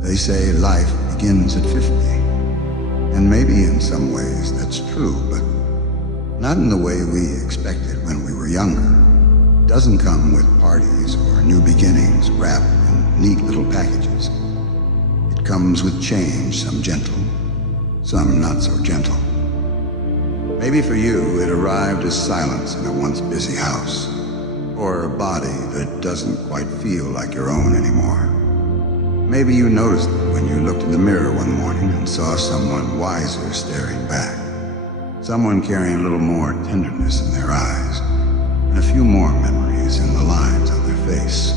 They say life begins at 50. And maybe in some ways that's true, but not in the way we expected when we were younger. It doesn't come with parties or new beginnings wrapped in neat little packages. It comes with change, some gentle, some not so gentle. Maybe for you, it arrived as silence in a once busy house, or a body that doesn't quite feel like your own anymore. Maybe you noticed it when you looked in the mirror one morning and saw someone wiser staring back, someone carrying a little more tenderness in their eyes, and a few more memories in the lines on their face.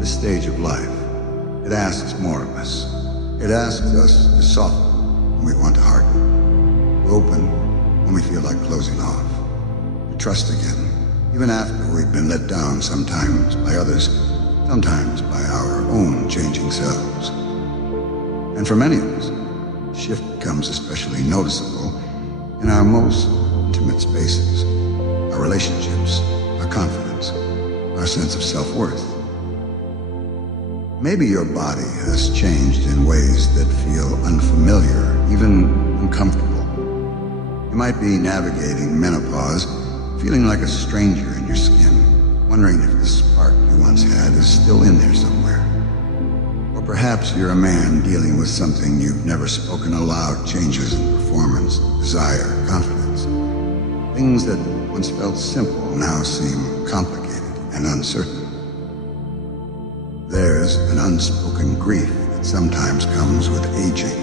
This stage of life, it asks more of us. It asks us to soften when we want to harden, to open when we feel like closing off, to trust again, even after we've been let down sometimes by others, sometimes by our own changing selves. And for many of us, the shift becomes especially noticeable in our most intimate spaces, our relationships, our confidence, our sense of self-worth. Maybe your body has changed in ways that feel unfamiliar, even uncomfortable. You might be navigating menopause, feeling like a stranger in your skin, wondering if the spark you once had is still in there somewhere. Or perhaps you're a man dealing with something you've never spoken aloud, changes in performance, desire, confidence. Things that once felt simple now seem complicated and uncertain. There's an unspoken grief that sometimes comes with aging,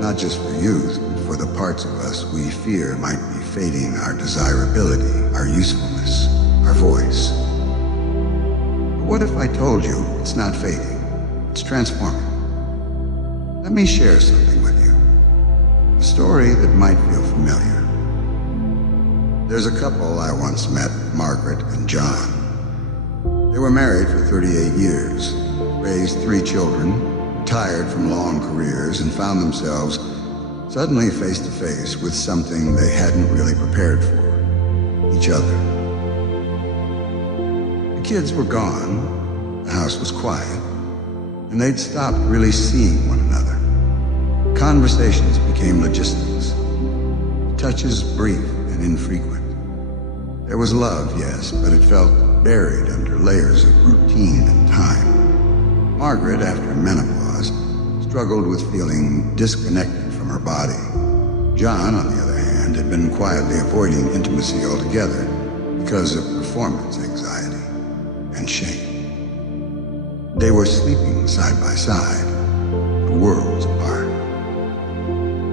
not just for youth, for the parts of us we fear might be fading, our desirability, our usefulness, our voice. But what if I told you it's not fading, it's transforming? Let me share something with you, a story that might feel familiar. There's a couple I once met, Margaret and John. They were married for 38 years, raised 3 children, retired from long careers, and found themselves suddenly face to face with something they hadn't really prepared for, each other. The kids were gone, the house was quiet, and they'd stopped really seeing one another. Conversations became logistics, touches brief and infrequent. There was love, yes, but it felt buried under layers of routine and time. Margaret, after menopause, struggled with feeling disconnected from her body. John, on the other hand, had been quietly avoiding intimacy altogether because of performance anxiety and shame. They were sleeping side by side, but worlds apart.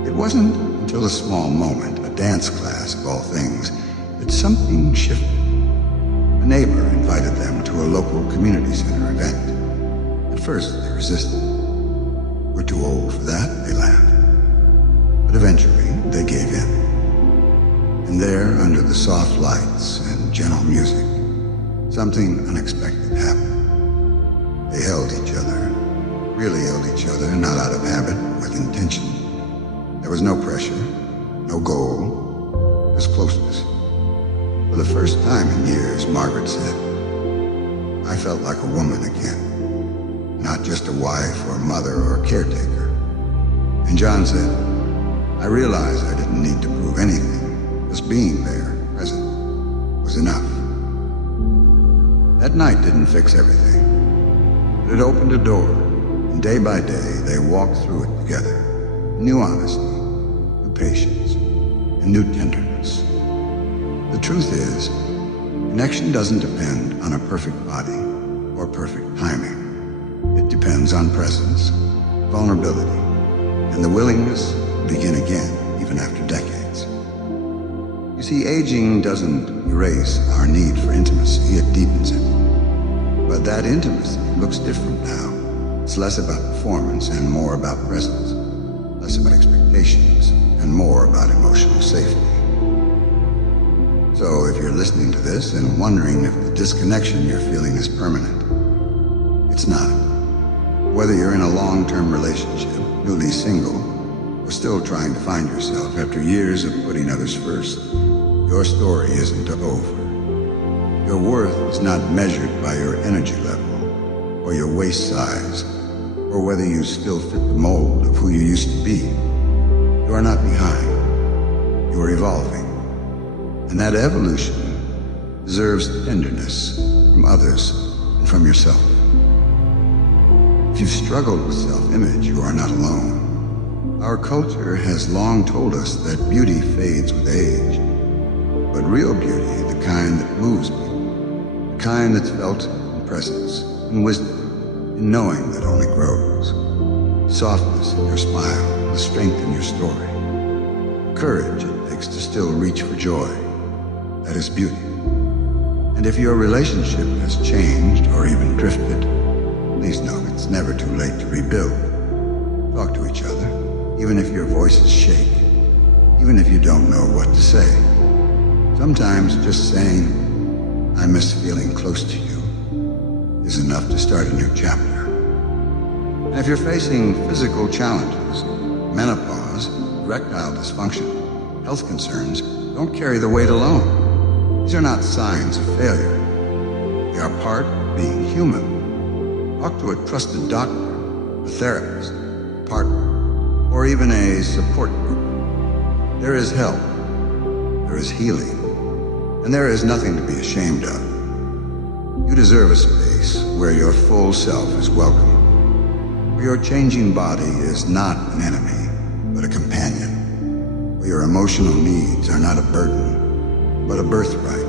It wasn't until a small moment, a dance class of all things, that something shifted. A neighbor invited them to a local community center event. At first, they resisted. "We're too old for that," they laughed. But eventually, they gave in. And there, under the soft lights and gentle music, something unexpected happened. They held each other, really held each other, not out of habit, with intention. There was no pressure, no goal, just closeness. For the first time in years, Margaret said, "I felt like a woman again, not just a wife or mother or caretaker." And John said, "I realized I didn't need to prove anything. Just being there, present, was enough." That night didn't fix everything, but it opened a door, and day by day, they walked through it together. New honesty, new patience, and new tenderness. The truth is, connection doesn't depend on a perfect body or perfect timing. It depends on presence, vulnerability, and the willingness to begin again, even after decades. You see, aging doesn't erase our need for intimacy, it deepens it. But that intimacy looks different now. It's less about performance and more about presence, less about expectations and more about emotional safety. So if you're listening to this and wondering if the disconnection you're feeling is permanent, it's not. Whether you're in a long-term relationship, newly single, or still trying to find yourself after years of putting others first, your story isn't over. Your worth is not measured by your energy level or your waist size or whether you still fit the mold of who you used to be, you are not behind. You are evolving. And that evolution deserves tenderness from others and from yourself. If you've struggled with self-image, you are not alone. Our culture has long told us that beauty fades with age. But real beauty, the kind that moves people, the kind that's felt in presence, in wisdom, in knowing that only grows. Softness in your smile, the strength in your story, courage it takes to still reach for joy. That is beauty. And if your relationship has changed or even drifted, please know it's never too late to rebuild. Talk to each other, even if your voices shake, even if you don't know what to say. Sometimes just saying, "I miss feeling close to you," is enough to start a new chapter. And if you're facing physical challenges, menopause, erectile dysfunction, health concerns, don't carry the weight alone. These are not signs of failure. They are part of being human. Talk to a trusted doctor, a therapist, a partner, or even a support group. There is help, there is healing, and there is nothing to be ashamed of. You deserve a space where your full self is welcome, where your changing body is not an enemy, but a companion, where your emotional needs are not a burden, but a birthright.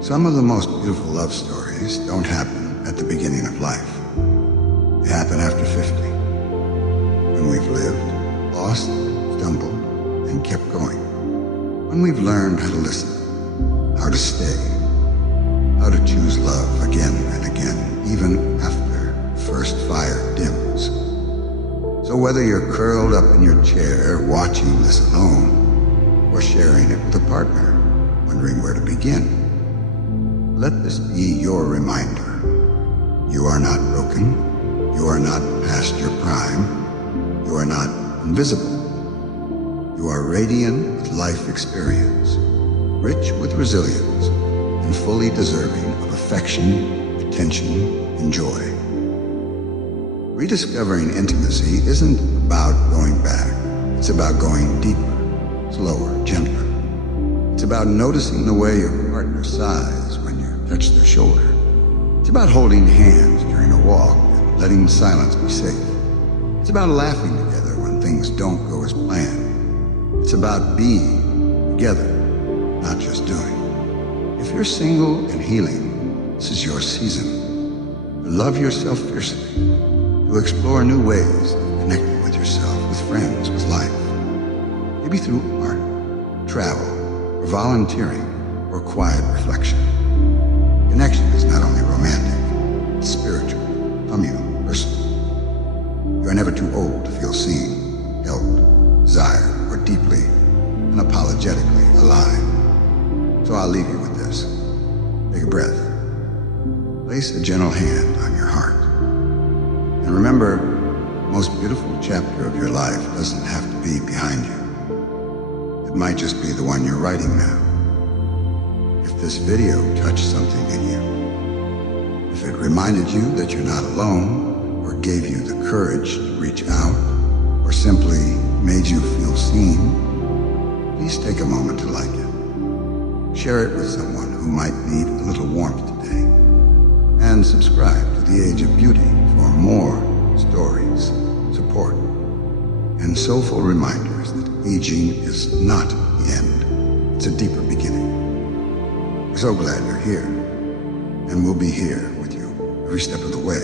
Some of the most beautiful love stories don't happen at the beginning of life. They happen after 50, when we've lived, lost, stumbled, and kept going. When we've learned how to listen, how to stay, how to choose love again and again, even after the first fire dims. So whether you're curled up in your chair watching this alone, or sharing it with a partner, wondering where to begin, let this be your reminder. You are not broken. You are not past your prime. You are not invisible. You are radiant with life experience, rich with resilience, and fully deserving of affection, attention, and joy. Rediscovering intimacy isn't about going back. It's about going deeper, slower, gentler. It's about noticing the way your partner sighs when you touch their shoulder. It's about holding hands during a walk and letting silence be safe. It's about laughing together when things don't go as planned. It's about being together, not just doing. If you're single and healing, this is your season. To love yourself fiercely, to explore new ways of connecting with yourself, with friends, with life. Maybe through art, travel, or volunteering, or quiet reflection. Connection is not only romantic, it's spiritual, communal, personal. You are never too old to feel seen, held, desired, or deeply, unapologetically alive. So I'll leave you with this. Take a breath. Place a gentle hand on your heart. And remember, the most beautiful chapter of your life doesn't have to be behind you. It might just be the one you're writing now. If this video touched something in you, if it reminded you that you're not alone, or gave you the courage to reach out, or simply made you feel seen, please take a moment to like it. Share it with someone who might need a little warmth today. And subscribe to The Age of Beauty for more stories, support, and soulful reminders that aging is not the end. It's a deeper beginning. We're so glad you're here, and we'll be here with you every step of the way.